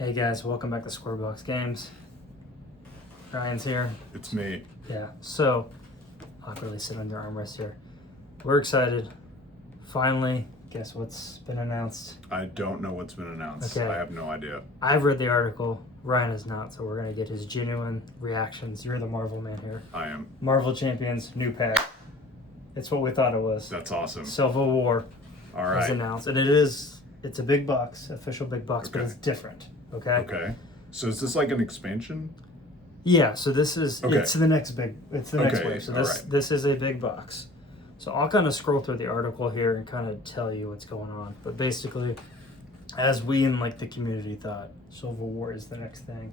Hey guys, welcome back to Squarebox Games. Ryan's here. It's me. Yeah, so awkwardly sit on your armrest here. We're excited. Finally, guess what's been announced? I don't know what's been announced. Okay. I have no idea. I've read the article. Ryan has not, so we're gonna get his genuine reactions. You're the Marvel man here. I am. Marvel Champions new pack. It's what we thought it was. That's awesome. Civil War All was right. announced, and it's a big box, official big box, but Okay. it's different. Okay. Okay. So is this like an expansion? Yeah, so this is Okay. it's the next next Okay, wave. So all this right. this is a big box. So I'll kind of scroll through the article here and kind of tell you what's going on. But basically, as we in like the community thought, Civil War is the next thing.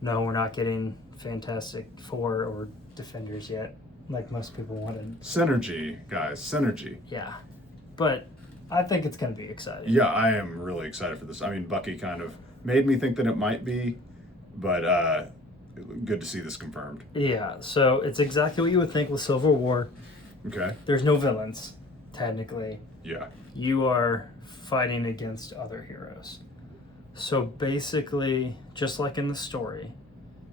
No, we're not getting Fantastic Four or Defenders yet, like most people wanted. Synergy, guys. Synergy. Yeah, but I think it's gonna be exciting. Yeah, I am really excited for this. I mean, Bucky kind of made me think that it might be, but good to see this confirmed. Yeah, so it's exactly what you would think with Civil War. Okay. There's no villains, technically. Yeah. You are fighting against other heroes. So basically, just like in the story,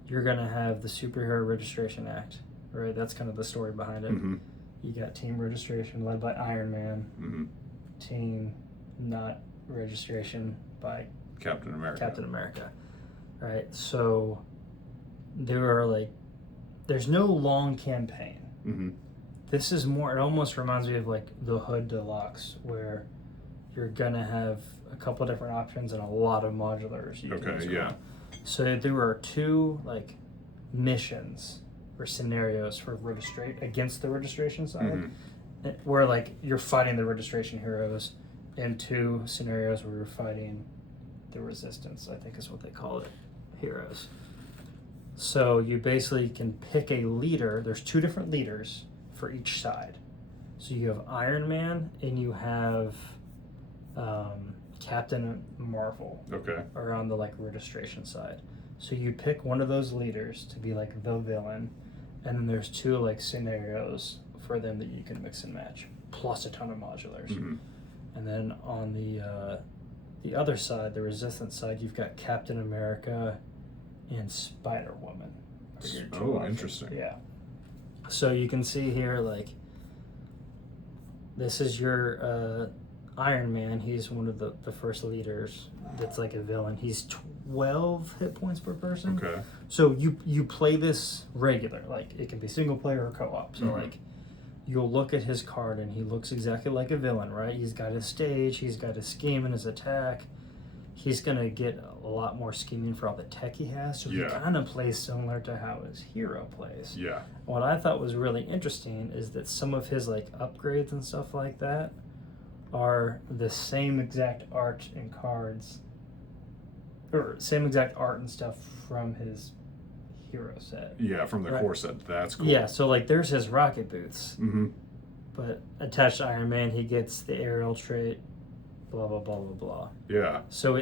you're going to have the Superhero Registration Act, right? That's kind of the story behind it. Mm-hmm. You got Team Registration led by Iron Man, Mm-hmm. Team Not Registration by Captain America. Captain America, right? So there's no long campaign. Mm-hmm. This is more, it almost reminds me of like the Hood Deluxe, where you're gonna have a couple different options and a lot of modulars. You can Okay, use. yeah. So there are two like missions or scenarios for against the registration side, Mm-hmm. where like you're fighting the registration heroes, and two scenarios where you're fighting the resistance, I think is what they call it, heroes. So you basically can pick a leader. There's two different leaders for each side. So you have Iron Man and you have Captain Marvel Okay. are on the like registration side. So you pick one of those leaders to be like the villain, and then there's two like scenarios for them that you can mix and match, plus a ton of modulars. Mm-hmm. And then on the other side, the resistance side, you've got Captain America and Spider-Woman. are your two Oh, options. interesting. Yeah. So you can see here, like, this is your Iron Man. He's one of the first leaders that's like a villain. He's 12 hit points per person. Okay. So you play this regular, like it can be single player or co-op. So Mhm. like you'll look at his card and he looks exactly like a villain, right? He's got his stage, he's got his scheme and his attack. He's gonna get a lot more scheming for all the tech he has. So Yeah. he kind of plays similar to how his hero plays. Yeah. What I thought was really interesting is that some of his like upgrades and stuff like that are the same exact art and cards, or same exact art and stuff from his hero set. Yeah, from the Right. core set. That's cool. Yeah, so like there's his rocket boots, Mm-hmm. but attached to Iron Man, he gets the aerial trait, blah blah blah blah blah. Yeah. So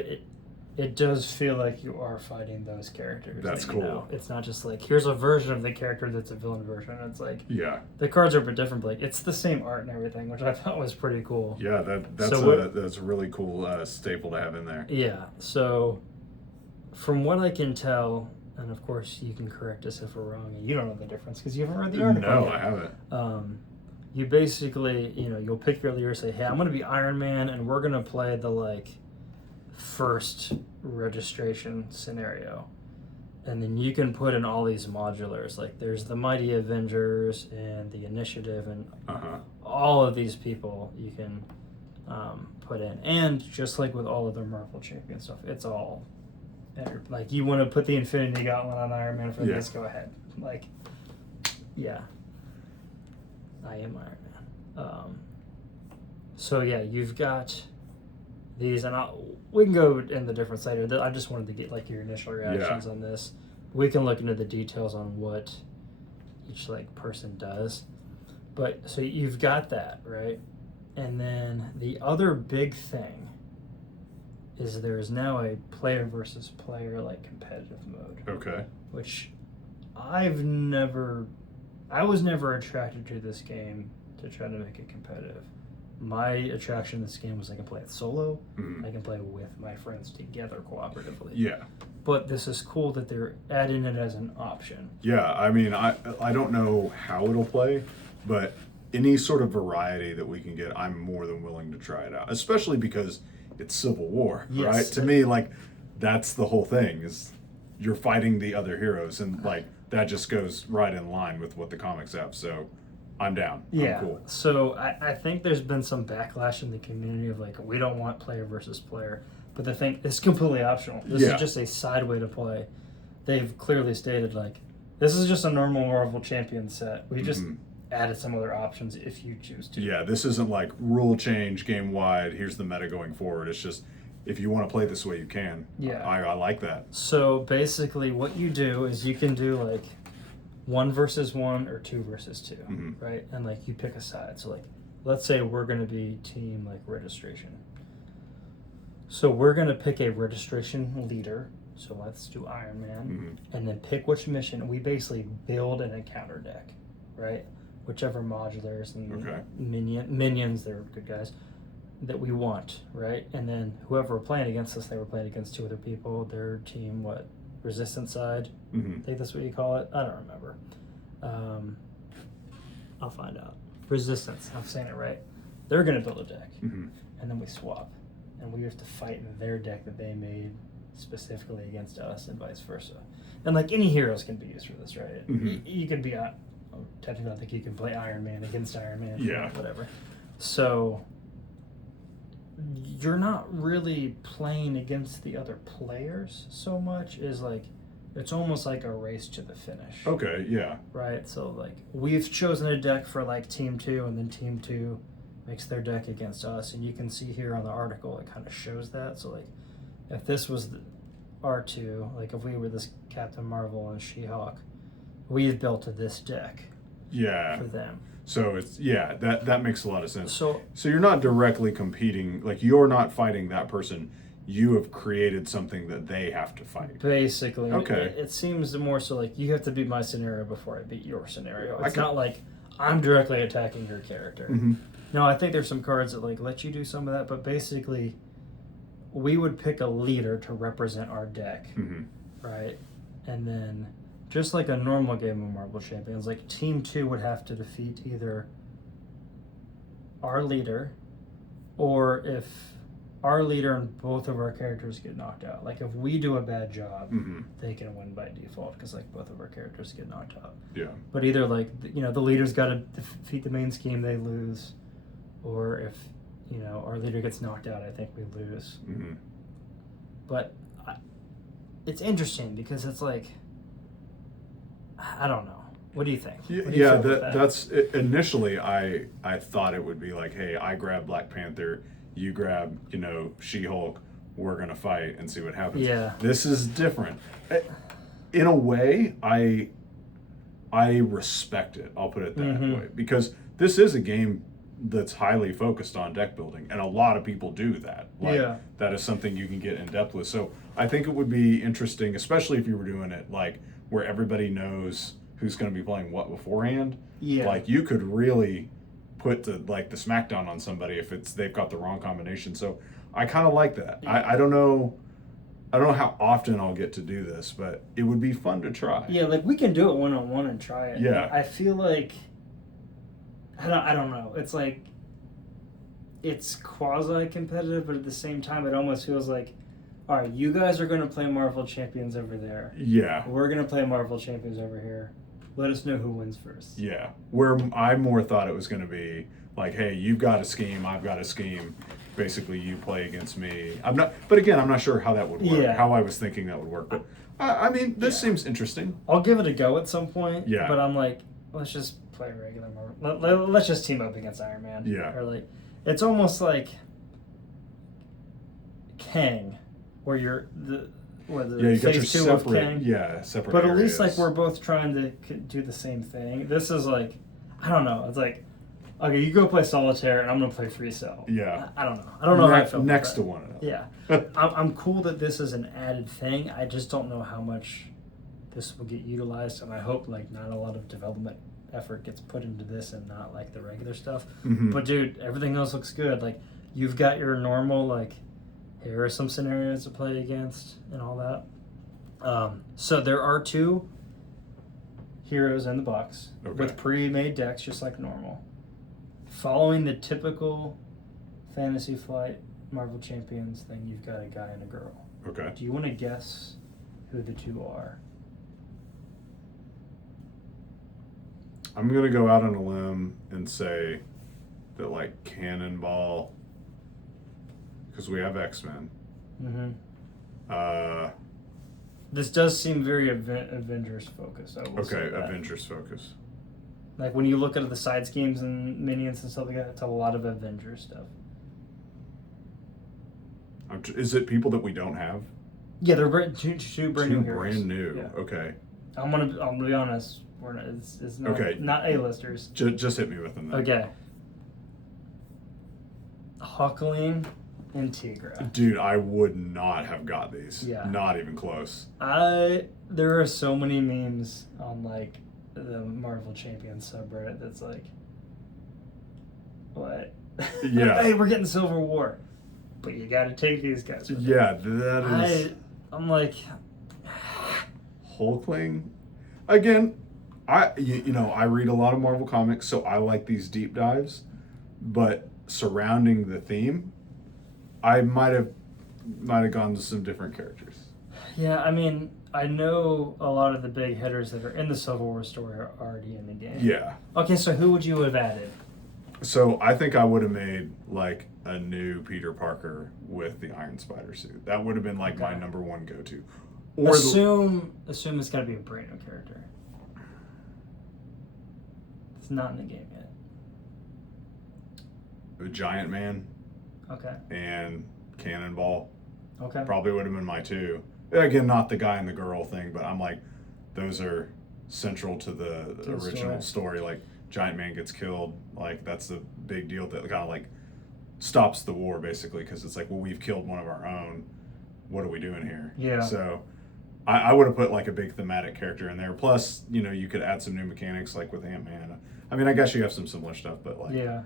it does feel like you are fighting those characters. That's that you cool. know. It's not just like here's a version of the character that's a villain version. It's like Yeah. the cards are a bit different, but like it's the same art and everything, which I thought was pretty cool. Yeah, that's So that's a really cool staple to have in there. Yeah. So from what I can tell, and of course you can correct us if we're wrong, and you don't know the difference because you haven't read the article. No, yet. I haven't. You basically, you'll pick your leader, say, hey, I'm going to be Iron Man, and we're going to play the, like, first registration scenario. And then you can put in all these modulars. Like, there's the Mighty Avengers and the Initiative, and Uh-huh. all of these people you can put in. And just like with all of the Marvel Champion stuff, it's all, like, you want to put the Infinity Gauntlet on Iron Man for Yeah. this, go ahead. Like, yeah. I am Iron Man. So yeah, you've got these, and we can go in the different side. I just wanted to get like your initial reactions on this. We can look into the details on what each like person does. But so you've got that, right? And then the other big thing is there is now a player versus player like competitive mode, Okay. which I was never attracted to this game to try to make it competitive. my attraction to this game was I can play it solo, Mhm. I can play with my friends together cooperatively. Yeah. But this is cool that they're adding it as an option. Yeah, I mean, I don't know how it'll play, but any sort of variety that we can get, I'm more than willing to try it out. Especially because it's Civil War, Yes. right? To me, like, that's the whole thing is you're fighting the other heroes, and like that just goes right in line with what the comics have. So I'm down. Yeah. I'm cool. So I think there's been some backlash in the community of like, we don't want player versus player. But the thing is completely optional. This Yeah. is just a side way to play. They've clearly stated like, this is just a normal Marvel Champion set. We just added some other options if you choose to. Yeah, this isn't like rule change game wide. Here's the meta going forward. It's just if you want to play this way, you can. Yeah. I like that. So basically, what you do is you can do like 1 versus 1 or 2 versus 2, right? And like you pick a side. So like, let's say we're gonna be team like registration. So we're gonna pick a registration leader. So let's do Iron Man, and then pick which mission. We basically build an encounter deck, right? Whichever modulars and Okay. minions, they're good guys, that we want, right? And then whoever we're playing against us, they were playing against 2 other people. Their team, what, resistance side? I think that's what you call it. I don't remember. I'll find out. Resistance. I'm saying it right. They're gonna build a deck, and then we swap, and we have to fight in their deck that they made specifically against us, and vice versa. And like any heroes can be used for this, right? You can be technically, I think you can play Iron Man against Iron Man. Yeah. Whatever. So you're not really playing against the other players so much. Is like, it's almost like a race to the finish. Okay, yeah. Right, so like we've chosen a deck for like team 2, and then team 2 makes their deck against us, and you can see here on the article it kind of shows that. So like, if this was R2, like if we were this Captain Marvel and She-Hulk, we've built this deck Yeah. for them. So it's that makes a lot of sense. So you're not directly competing, like you're not fighting that person. You have created something that they have to fight. basically, Okay. it seems more so like you have to beat my scenario before I beat your scenario. It's can- not like I'm directly attacking your character. No, I think there's some cards that like let you do some of that, but basically, we would pick a leader to represent our deck, right? And then, just like a normal game of Marvel Champions, like Team 2 would have to defeat either our leader, or if our leader and both of our characters get knocked out. Like if we do a bad job, they can win by default because like both of our characters get knocked out. Yeah. But either like the leader's got to defeat the main scheme, they lose, or if our leader gets knocked out, I think we lose. But it's interesting because it's like, I don't know. What do you think? What do you feel about that? That's initially I thought it would be like, hey, I grab Black Panther, you grab She-Hulk, we're gonna fight and see what happens. Yeah. This is different. In a way, I respect it. I'll put it that way, because this is a game that's highly focused on deck building, and a lot of people do that. That is something you can get in depth with. So I think it would be interesting, especially if you were doing it like where everybody knows who's going to be playing what beforehand. Yeah. Like you could really put the smackdown on somebody if they've got the wrong combination. So I kind of like that. Yeah. I don't know how often I'll get to do this, but it would be fun to try. Yeah, like we can do it 1-on-1 and try it. Yeah. I feel like I don't know. It's like it's quasi competitive, but at the same time it almost feels like, all right, you guys are going to play Marvel Champions over there. Yeah. We're going to play Marvel Champions over here. Let us know who wins first. Yeah. Where I more thought it was going to be like, hey, you've got a scheme, I've got a scheme. Basically, you play against me. But again, I'm not sure how that would work. Yeah. How I was thinking that would work. But I mean, this seems interesting. I'll give it a go at some point. Yeah. But I'm like, let's just play regular Marvel. Let's just team up against Iron Man. Yeah. Or like, it's almost like Kang, where you're the You got your phase 2 of separate, Kang. separate. But at least areas. like we're both trying to do the same thing. This is like, I don't know. It's like, okay, you go play solitaire, and I'm gonna play free cell. Yeah. I don't know. I don't know how I feel. Next about to that. one another. Yeah. I'm cool that this is an added thing. I just don't know how much this will get utilized, and I hope like not a lot of development effort gets put into this and not like the regular stuff. Mm-hmm. But dude, everything else looks good. Like you've got your normal like here are some scenarios to play against and all that. So there are 2 heroes in the box with pre-made decks, just like normal. Following the typical Fantasy Flight Marvel Champions thing, you've got a guy and a girl. Okay. Do you want to guess who the 2 are? I'm gonna go out on a limb and say that like Cannonball, because we have X-Men. Mm-hmm. This does seem very Avengers focused. I will say that. Avengers focus. Like when you look at the side schemes and minions and stuff like that, it's a lot of Avengers stuff. Is it people that we don't have? Yeah, they're two brand new heroes. Brand new. Yeah. Okay. I'm gonna be honest. We're not. It's not. Okay. Not A-listers. Just hit me with them. Then. Okay. Hawkling and Tigra. Dude, I would not have got these. Yeah. Not even close. There are so many memes on like the Marvel Champions subreddit that's like, what? Yeah. Hey, we're getting Civil War, but you got to take these guys. Yeah, that is. I'm like, Hulkling. Again, I read a lot of Marvel comics, so I like these deep dives, but surrounding the theme, I might have gone to some different characters. Yeah, I mean, I know a lot of the big hitters that are in the Civil War story are already in the game. Yeah. Okay, so who would you have added? So I think I would have made like a new Peter Parker with the Iron Spider suit. That would have been like my number one go-to. Or assume it's got to be a brand new character. It's not in the game yet. The Giant Man. Okay. And Cannonball. Okay. Probably would have been my 2. Again, not the guy and the girl thing, but I'm like, those are central to the original story. Like, Giant Man gets killed. Like, that's the big deal that kind of like stops the war, basically, because it's like, well, we've killed one of our own. What are we doing here? Yeah. So I would have put like a big thematic character in there. Plus, you could add some new mechanics like with Ant-Man. I mean, I guess you have some similar stuff, but like, yeah.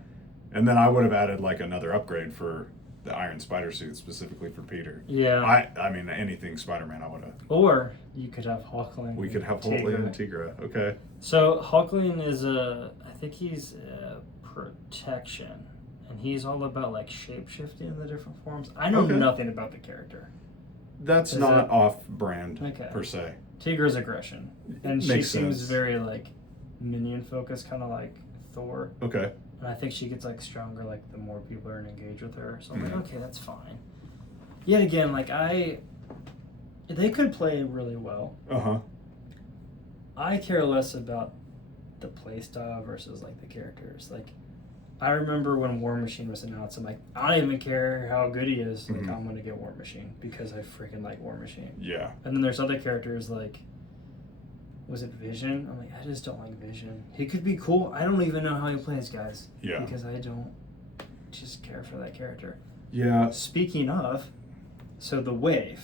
And then I would have added like another upgrade for the Iron Spider suit specifically for Peter. Yeah. I mean, anything Spider-Man I would have. Or you could have Hawkling. We could have Hawkling and Tigra. Okay. So Hawkling is I think he's a protection, and he's all about like shape-shifting in the different forms. I know nothing about the character. That's not off-brand per se. Tigra's aggression, and she seems very like minion-focused, kind of like Thor. Okay. And I think she gets like stronger like the more people are engaged with her. So I'm like, okay, that's fine. Yet again, like they could play really well. Uh-huh. I care less about the play style versus like the characters. Like I remember when War Machine was announced, I'm like, I don't even care how good he is. Like I'm gonna get War Machine because I freaking like War Machine. Yeah. And then there's other characters like, was it Vision? I'm like, I just don't like Vision. He could be cool. I don't even know how he plays, guys. Yeah. Because I don't just care for that character. Yeah. Speaking of, so the wave,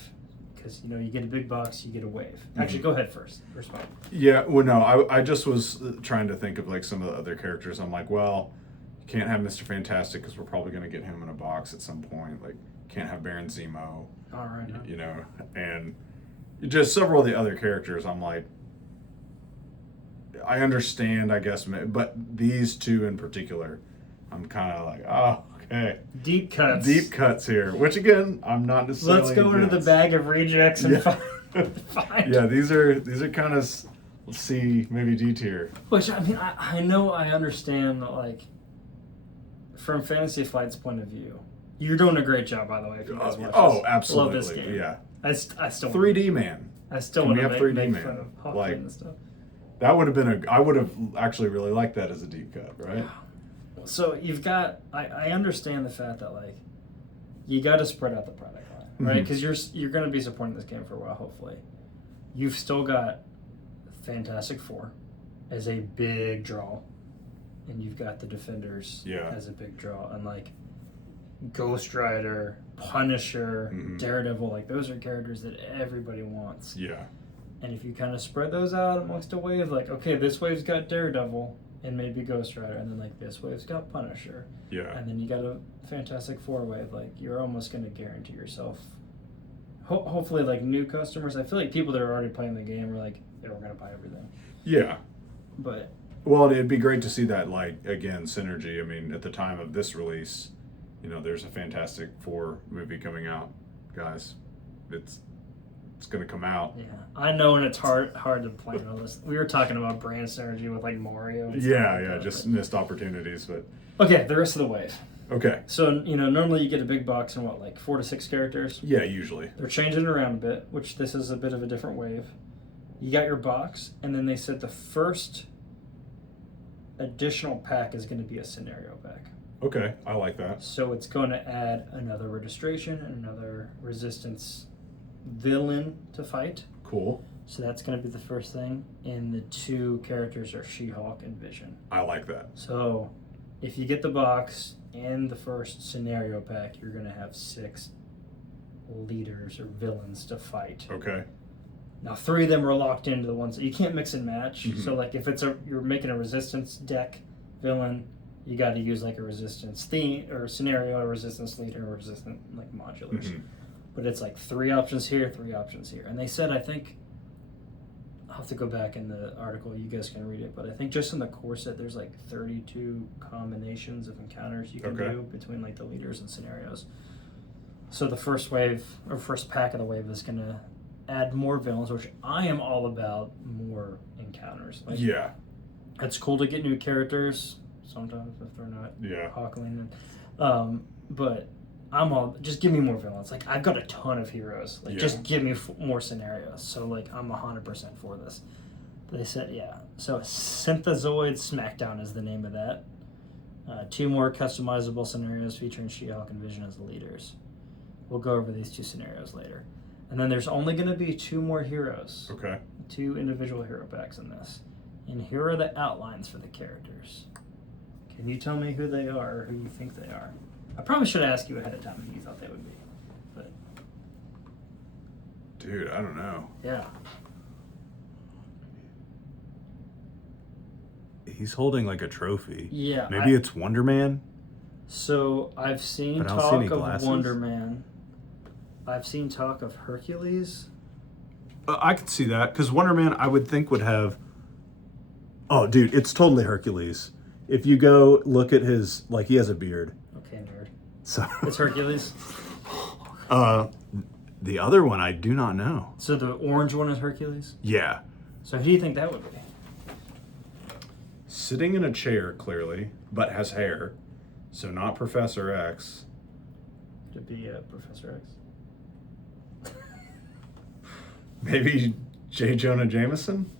because you get a big box, you get a wave. Actually, go ahead first. Respond. Yeah. Well, no, I just was trying to think of like some of the other characters. I'm like, well, you can't have Mr. Fantastic because we're probably going to get him in a box at some point. Like, can't have Baron Zemo. All right. And just several of the other characters. I'm like, I understand, I guess, but these 2 in particular, I'm kind of like, oh, okay. Deep cuts here, which again, I'm not necessarily. Let's go into the bag of rejects and find. Yeah, these are kind of, let's see, maybe D tier. Which I mean, I know, I understand that, like, from Fantasy Flight's point of view, you're doing a great job, by the way. If you guys watch this. Absolutely. Love this game. Yeah. I still 3D man. I still want to make 3D fun man of Hawkeye and stuff. That would have been I would have actually really liked that as a deep cut, right? So you've got, I understand the fact that like, you got to spread out the product line, right? Because you're going to be supporting this game for a while, hopefully. You've still got Fantastic Four as a big draw, and you've got the Defenders as a big draw, and like Ghost Rider, Punisher, Daredevil, like those are characters that everybody wants. Yeah. And if you kind of spread those out amongst a wave, like, okay, this wave's got Daredevil and maybe Ghost Rider, and then like this wave's got Punisher. Yeah. And then you got a Fantastic Four wave, like you're almost going to guarantee yourself hopefully like new customers. I feel like people that are already playing the game are like, they were going to buy everything. Yeah. But well, it'd be great to see that, like, again, synergy. I mean, at the time of this release, you know, there's a Fantastic Four movie coming out, guys. It's going to come out. Yeah, I know, and it's hard to plan all this. We were talking about brand synergy with like Mario. And Yeah, like that, just missed opportunities, but okay, the rest of the wave. Okay. So, you know, normally you get a big box and like 4 to 6 characters. Yeah, usually. They're changing it around a bit, which this is a bit of a different wave. You got your box, and then they said the first additional pack is going to be a scenario pack. Okay, I like that. So it's going to add another registration and another resistance villain to fight. Cool. So that's going to be the first thing. And the 2 characters are She-Hulk and Vision. I like that. So if you get the box and the first scenario pack, you're going to have 6 leaders or villains to fight. Okay. Now 3 of them are locked into the ones that you can't mix and match. Mm-hmm. So like if you're making a resistance deck villain, you got to use like a resistance theme or scenario, a resistance leader, or resistant like modulars. Mm-hmm. But it's like 3 options here, 3 options here. And they said, I think, I'll have to go back in the article, you guys can read it, but I think just in the core set there's like 32 combinations of encounters you can do between like the leaders and scenarios. So the first wave, or first pack of the wave, is going to add more villains, which I am all about more encounters. Like, yeah. It's cool to get new characters sometimes if they're not Hawkling. But I'm all, just give me more villains. Like, I've got a ton of heroes. Like, just give me more scenarios. So, like, I'm 100% for this. They said, So, Synthezoid Smackdown is the name of that. 2 more customizable scenarios featuring She-Hulk and Vision as the leaders. We'll go over these 2 scenarios later. And then there's only going to be 2 more heroes. Okay. 2 individual hero packs in this. And here are the outlines for the characters. Can you tell me who they are or who you think they are? I probably should ask you ahead of time who you thought they would be. But dude, I don't know. Yeah. He's holding like a trophy. Yeah. Maybe it's Wonder Man? So I've seen talk of Wonder Man. I've seen talk of Hercules. I could see that, because Wonder Man, I would think, would have... Oh, dude, it's totally Hercules. If you go look at his... Like, he has a beard. Okay, nerd. So it's Hercules? The other one, I do not know. So the orange one is Hercules? Yeah. So who do you think that would be? Sitting in a chair, clearly, but has hair. So not Professor X. To be Professor X? Maybe J. Jonah Jameson?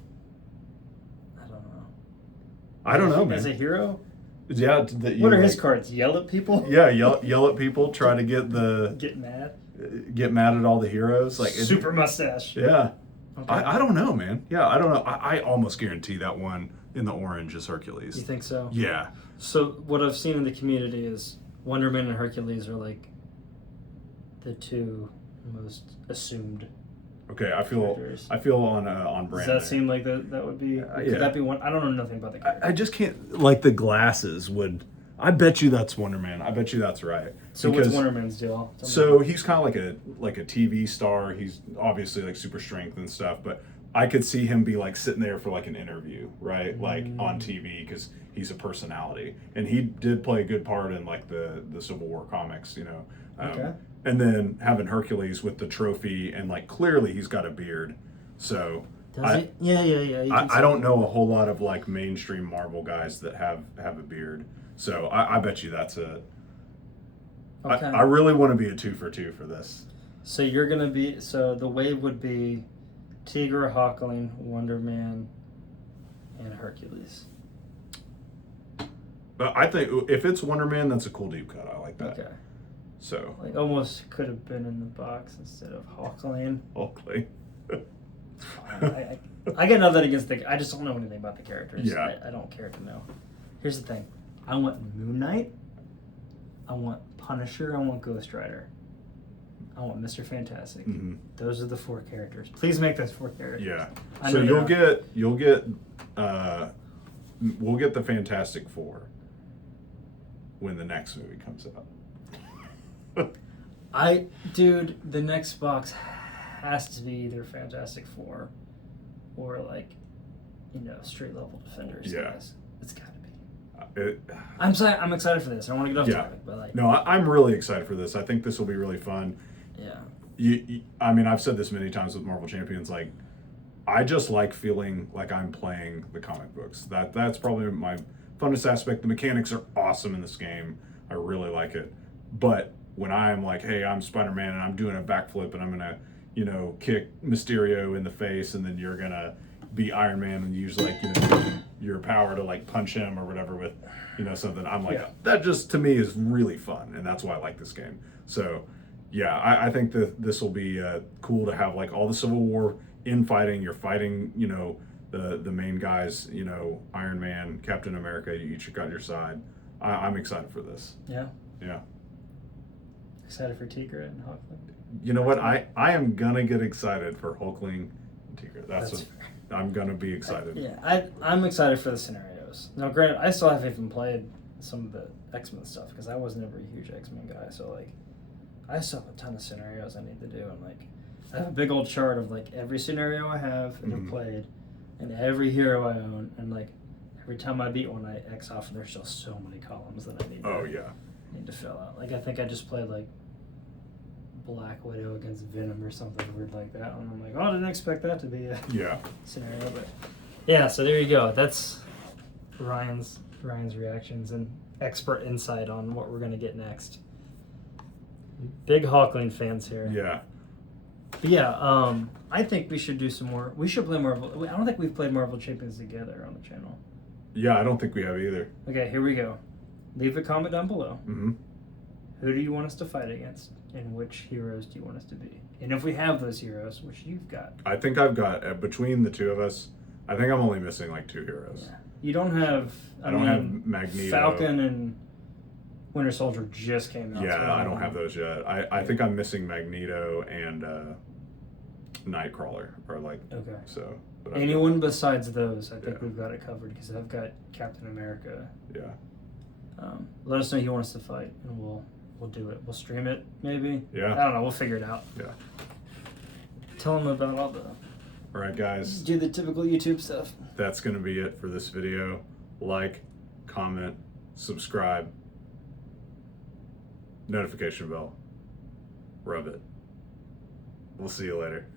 I don't know, man. As a hero? Yeah. What are his cards? Yell at people? Yeah, yell at people, try to get Get mad? Get mad at all the heroes. Like Super mustache. Yeah. Okay. I don't know, man. Yeah, I don't know. I almost guarantee that one in the orange is Hercules. You think so? Yeah. So what I've seen in the community is Wonder Man and Hercules are like the 2 most assumed. Okay, I feel on brand. Does that seem like that would be? Could that be one? I don't know nothing about the character. I just can't, like, the glasses would. I bet you that's Wonder Man. I bet you that's right. So what's Wonder Man's deal? So he's kind of like a TV star. He's obviously like super strength and stuff, but I could see him be like sitting there for like an interview, right? Like on TV, because he's a personality, and he did play a good part in like the Civil War comics, you know. Okay. And then having Hercules with the trophy, and like clearly he's got a beard, so. Does he? Yeah. I don't know a whole lot of like mainstream Marvel guys that have a beard, so I bet you that's it. Okay. I really want to be a 2 for 2 for this. So you're gonna be. So the wave would be Tigra, Hawkling, Wonder Man, and Hercules. But I think if it's Wonder Man, that's a cool deep cut. I like that. Okay. So like almost could have been in the box instead of Hawkling. Hawkling. I got nothing against I just don't know anything about the characters. Yeah. I don't care to know. Here's the thing. I want Moon Knight. I want Punisher. I want Ghost Rider. I want Mr. Fantastic. Mm-hmm. Those are the 4 characters. Please make those 4 characters. Yeah. I So know you'll get we'll get the Fantastic Four when the next movie comes out. Dude, the next box has to be either Fantastic Four or like, street level Defenders. Yeah. Guys. It's gotta be. I'm excited for this. I don't want to get off topic, but like. No, I'm really excited for this. I think this will be really fun. Yeah. I mean, I've said this many times with Marvel Champions. Like, I just like feeling like I'm playing the comic books. That's probably my funnest aspect. The mechanics are awesome in this game. I really like it. But when I'm like, hey, I'm Spider-Man and I'm doing a backflip and I'm gonna, kick Mysterio in the face, and then you're gonna be Iron Man and use like, your power to like punch him or whatever with, something. I'm like, that just to me is really fun, and that's why I like this game. So, yeah, I think that this will be cool to have like all the Civil War infighting. You're fighting, the main guys, Iron Man, Captain America. You each got your side. I'm excited for this. Yeah. Yeah. Excited for Tigre and Hulkling. You know what? I am gonna get excited for Hulkling and Tigre. I'm gonna be excited. I'm excited for the scenarios. Now, granted, I still haven't even played some of the X-Men stuff because I was never a huge X-Men guy. So like, I still have a ton of scenarios I need to do. And like, I have a big old chart of like every scenario I have and have played, and every hero I own, and like every time I beat one, I X off, and there's still so many columns that I need. Need to fill out. Like I think I just played like Black Widow against Venom or something weird like that, and I'm like, I didn't expect that to be a scenario, but yeah. So there you go. That's Ryan's reactions and expert insight on what we're gonna get next. Big Hulkling fans here. Yeah. But yeah, I think we should do some more. We should play Marvel. I don't think we've played Marvel Champions together on the channel. Yeah, I don't think we have either. Okay, here we go. Leave a comment down below. Mm-hmm. Who do you want us to fight against, and which heroes do you want us to be? And if we have those heroes, which you've got. I think I've got, between the two of us, I think I'm only missing like 2 heroes. Yeah. You don't have... I don't have Magneto. Falcon and Winter Soldier just came out. Yeah, so I don't have those yet. I think I'm missing Magneto and Nightcrawler. Or like, okay. So... Anyone besides those, I think we've got it covered, because I've got Captain America. Yeah. Let us know who you want us to fight, and we'll do it. We'll stream it, maybe. Yeah. I don't know. We'll figure it out. Yeah. Tell them about all right, guys. Do the typical YouTube stuff. That's going to be it for this video. Like, comment, subscribe, notification bell. Rub it. We'll see you later.